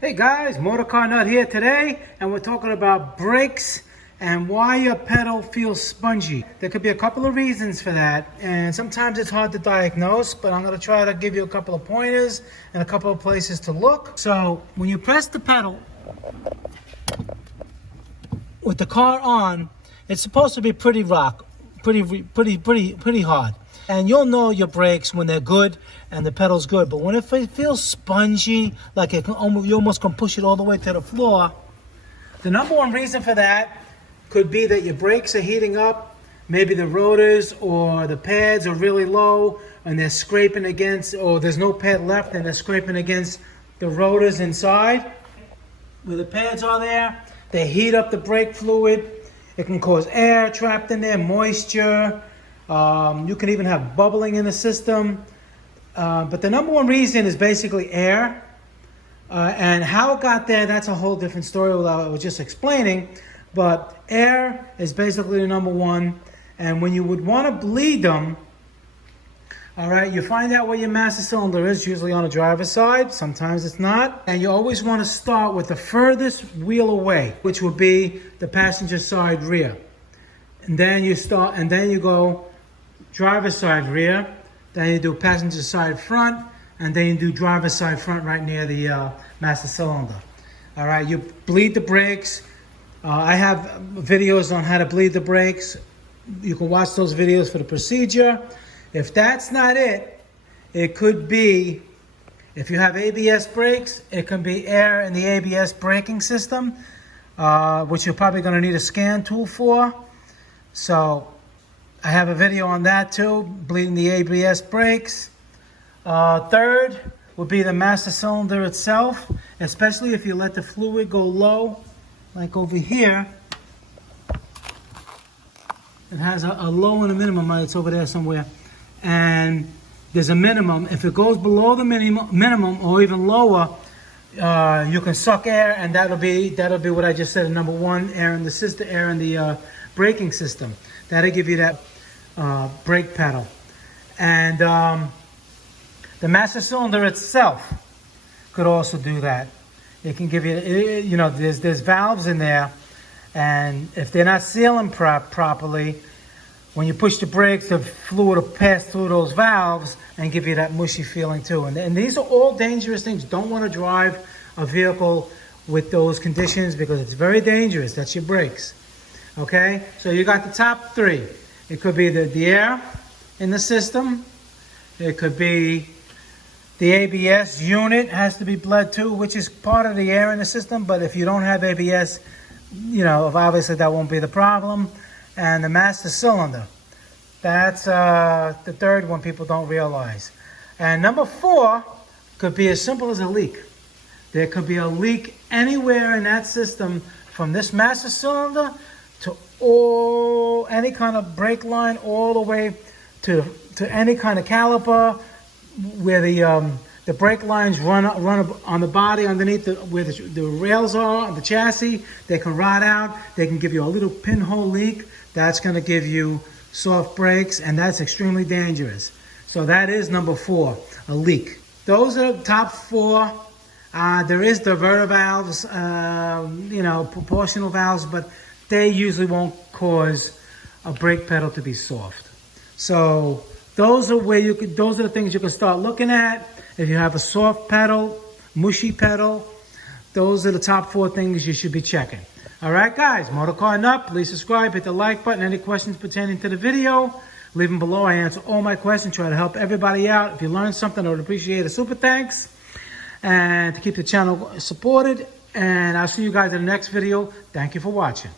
Hey guys, MotorCarNut here today, and we're talking about brakes and why your pedal feels spongy. There could be a couple of reasons for that, and sometimes it's hard to diagnose, but I'm going to try to give you a couple of pointers and a couple of places to look. So when you press the pedal with the car on, it's supposed to be pretty hard. And you'll know your brakes when they're good and the pedal's good. But when it feels spongy, like you almost can push it all the way to the floor, the number one reason for that could be that your brakes are heating up. Maybe the rotors or the pads are really low and they're scraping against, or there's no pad left and they're scraping against the rotors inside. Where the pads are there, they heat up the brake fluid. It can cause air trapped in there, moisture. You can even have bubbling in the system. But the number one reason is basically air. And how it got there, that's a whole different story that I was just explaining. But air is basically the number one. And when you would want to bleed them, all right, you find out where your master cylinder is, usually on the driver's side. Sometimes it's not. And you always want to start with the furthest wheel away, which would be the passenger side rear. And then you start, and then you go driver's side rear, then you do passenger side front, and then you do driver's side front right near the master cylinder. All right, you bleed the brakes. I have videos on how to bleed the brakes. You can watch those videos for the procedure. If that's not it, it could be, if you have ABS brakes, it can be air in the ABS braking system, which you're probably going to need a scan tool for. So I have a video on that too, bleeding the ABS brakes. Third would be the master cylinder itself, especially if you let the fluid go low, like over here. It has a low and a minimum, it's over there somewhere. And there's a minimum. If it goes below the minimum or even lower, you can suck air, and that'll be what I just said, number one, air in the system, air in the braking system. That'll give you that brake pedal. And the master cylinder itself could also do that. It can give you, there's valves in there, and if they're not sealing properly, when you push the brakes, the fluid will pass through those valves and give you that mushy feeling too. And these are all dangerous things. Don't want to drive a vehicle with those conditions because it's very dangerous. That's your brakes. Okay, so you got the top three. It could be the air in the system. It could be the ABS unit has to be bled too, which is part of the air in the system. But if you don't have ABS, obviously that won't be the problem. And the master cylinder, that's the third one people don't realize. And number four could be as simple as a leak. There could be a leak anywhere in that system, from this master cylinder to any kind of brake line, all the way to any kind of caliper, where the brake lines run on the body underneath where the rails are on the chassis. They can rot out. They can give you a little pinhole leak. That's going to give you soft brakes, and that's extremely dangerous. So that is number four, a leak. Those are the top four. There is diverter valves, proportional valves, but they usually won't cause a brake pedal to be soft. So those are the things you can start looking at. If you have a soft pedal, mushy pedal, those are the top four things you should be checking. All right, guys, MotorCarNut, please subscribe, hit the like button. Any questions pertaining to the video, leave them below. I answer all my questions, try to help everybody out. If you learned something, I would appreciate a super thanks. And to keep the channel supported. And I'll see you guys in the next video. Thank you for watching.